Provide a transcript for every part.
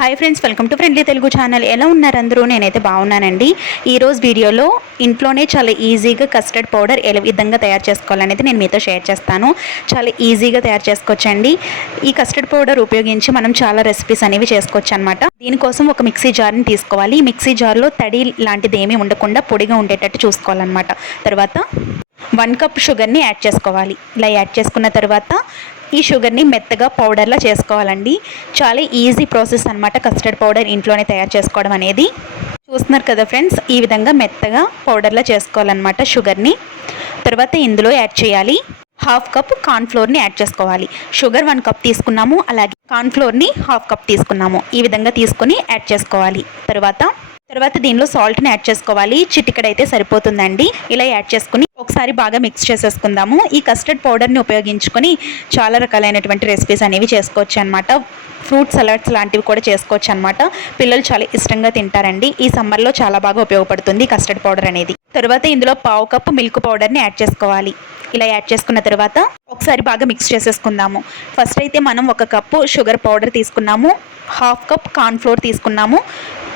Hi friends, welcome to friendly Telugu channel. ఎలా ఉన్నారు అందరూ? నేనైతే బాగున్నానండి. ఈరోజు వీడియోలో ఇంట్లోనే చాలా ఈజీగా కస్టర్డ్ పౌడర్ ఏ విధంగా తయారు చేసుకోవాలనేది నేను మీతో షేర్ చేస్తాను. చాలా ఈజీగా తయారు చేసుకోవచ్చండి. ఈ కస్టర్డ్ పౌడర్ ఉపయోగించి మనం చాలా రెసిపీస్ అనేవి చేసుకోవచ్చు అనమాట. దీనికోసం ఒక మిక్సీ జార్ని తీసుకోవాలి. ఈ మిక్సీ జార్లో తడి లాంటిది ఏమీ ఉండకుండా పొడిగా ఉండేటట్టు చూసుకోవాలన్నమాట. తర్వాత 1 కప్ షుగర్ని యాడ్ చేసుకోవాలి. ఇలా యాడ్ చేసుకున్న తర్వాత ఈ షుగర్ని మెత్తగా పౌడర్లా చేసుకోవాలండి. చాలా ఈజీ ప్రాసెస్ అనమాట కస్టర్డ్ పౌడర్ ఇంట్లోనే తయారు చేసుకోవడం అనేది. చూస్తున్నారు కదా ఫ్రెండ్స్, ఈ విధంగా మెత్తగా పౌడర్లా చేసుకోవాలన్నమాట షుగర్ని. తర్వాత ఇందులో యాడ్ చేయాలి 1/2 కప్ కార్న్ఫ్లోర్ని యాడ్ చేసుకోవాలి. షుగర్ 1 కప్ తీసుకున్నాము, అలాగే కార్న్ఫ్లోర్ని 1/2 కప్ తీసుకున్నాము. ఈ విధంగా తీసుకుని యాడ్ చేసుకోవాలి. తర్వాత దీనిలో సాల్ట్ని యాడ్ చేసుకోవాలి. చిటికెడైతే సరిపోతుందండి. ఇలా యాడ్ చేసుకుని ఒకసారి బాగా మిక్స్ చేసేసుకుందాము. ఈ కస్టర్డ్ పౌడర్ని ఉపయోగించుకొని చాలా రకాలైనటువంటి రెసిపీస్ అనేవి చేసుకోవచ్చు అనమాట. ఫ్రూట్ సలాడ్స్ లాంటివి కూడా చేసుకోవచ్చు అనమాట. పిల్లలు చాలా ఇష్టంగా తింటారండి. ఈ సమ్మర్లో చాలా బాగా ఉపయోగపడుతుంది కస్టర్డ్ పౌడర్ అనేది. తర్వాత ఇందులో 1/2 కప్ మిల్క్ పౌడర్ని యాడ్ చేసుకోవాలి. ఇలా యాడ్ చేసుకున్న తర్వాత ఒకసారి బాగా మిక్స్ చేసేసుకుందాము. ఫస్ట్ అయితే మనం 1 కప్పు షుగర్ పౌడర్ తీసుకున్నాము, 1/2 కప్ కార్న్ఫ్లోర్ తీసుకున్నాము,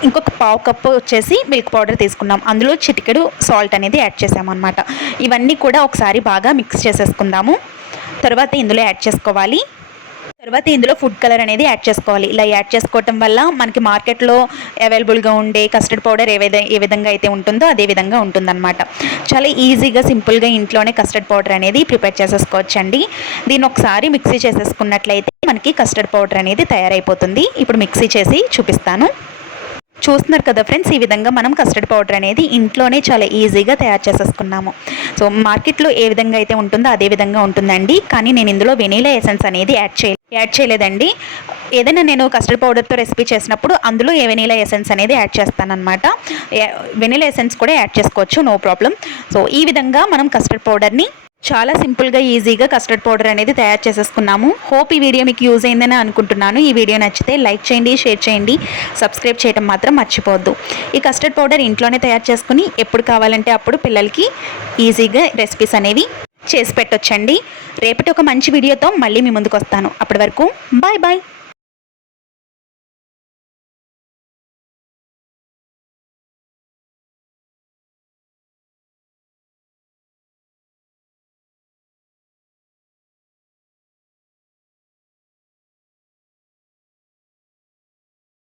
ఇంకొక 1/2 కప్పు వచ్చేసి మిల్క్ పౌడర్ తీసుకున్నాం. అందులో చిటికెడు సాల్ట్ అనేది యాడ్ చేసామన్నమాట. ఇవన్నీ కూడా ఒకసారి బాగా మిక్స్ చేసేసుకుందాము. తర్వాత ఇందులో యాడ్ చేసుకోవాలి. తర్వాత ఇందులో ఫుడ్ కలర్ అనేది యాడ్ చేసుకోవాలి. ఇలా యాడ్ చేసుకోవటం వల్ల మనకి మార్కెట్లో అవైలబుల్గా ఉండే కస్టర్డ్ పౌడర్ ఏ విధంగా అయితే ఉంటుందో అదే విధంగా ఉంటుందన్నమాట. చాలా ఈజీగా సింపుల్గా ఇంట్లోనే కస్టర్డ్ పౌడర్ అనేది ప్రిపేర్ చేసేసుకోవచ్చండి. దీన్ని ఒకసారి మిక్సీ చేసేసుకున్నట్లయితే మనకి కస్టర్డ్ పౌడర్ అనేది తయారైపోతుంది. ఇప్పుడు మిక్సీ చేసి చూపిస్తాను. చూస్తున్నారు కదా ఫ్రెండ్స్, ఈ విధంగా మనం కస్టర్డ్ పౌడర్ అనేది ఇంట్లోనే చాలా ఈజీగా తయారు చేసేసుకున్నాము. సో మార్కెట్లో ఏ విధంగా అయితే ఉంటుందో అదే విధంగా ఉంటుందండి. కానీ నేను ఇందులో వెనీలా ఎసెన్స్ అనేది యాడ్ చేయలేదండి. ఏదైనా నేను కస్టర్డ్ పౌడర్తో రెసిపీ చేసినప్పుడు అందులో ఏ వెనీలా ఎసెన్స్ అనేది యాడ్ చేస్తానన్నమాట. వెనీలా ఎసెన్స్ కూడా యాడ్ చేసుకోవచ్చు, నో ప్రాబ్లం. సో ఈ విధంగా మనం కస్టర్డ్ పౌడర్ని చాలా సింపుల్గా ఈజీగా కస్టర్డ్ పౌడర్ అనేది తయారు చేసేసుకున్నాము. హోప్ ఈ వీడియో మీకు యూజ్ అయిందని అనుకుంటున్నాను. ఈ వీడియో నచ్చితే లైక్ చేయండి, షేర్ చేయండి, సబ్స్క్రైబ్ చేయడం మాత్రం మర్చిపోవద్దు. ఈ కస్టర్డ్ పౌడర్ ఇంట్లోనే తయారు చేసుకుని ఎప్పుడు కావాలంటే అప్పుడు పిల్లలకి ఈజీగా రెసిపీస్ అనేవి చేసి పెట్టొచ్చండి. రేపటి ఒక మంచి వీడియోతో మళ్ళీ మీ ముందుకు వస్తాను. అప్పటి వరకు బాయ్ బాయ్.